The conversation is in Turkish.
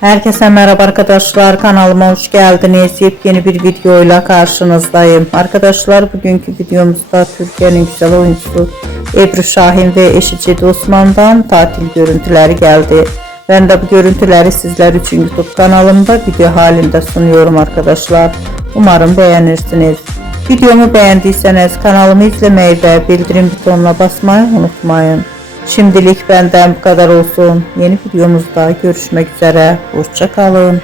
Herkese merhaba arkadaşlar, kanalıma hoş geldiniz. Yepyeni bir videoyla karşınızdayım. Arkadaşlar, bugünkü videomuzda Türkiye'nin güzel oyuncusu Ebru Şahin ve eşi Cedi Osman'dan tatil görüntüleri geldi. Ben de bu görüntüleri sizler için YouTube kanalımda video halinde sunuyorum arkadaşlar. Umarım beğenirsiniz. Videomu beğendiyseniz kanalımı izlemeyi ve bildirim butonuna basmayı unutmayın. Şimdilik benden bu kadar olsun. Yeni videomuzda görüşmek üzere. Hoşça kalın.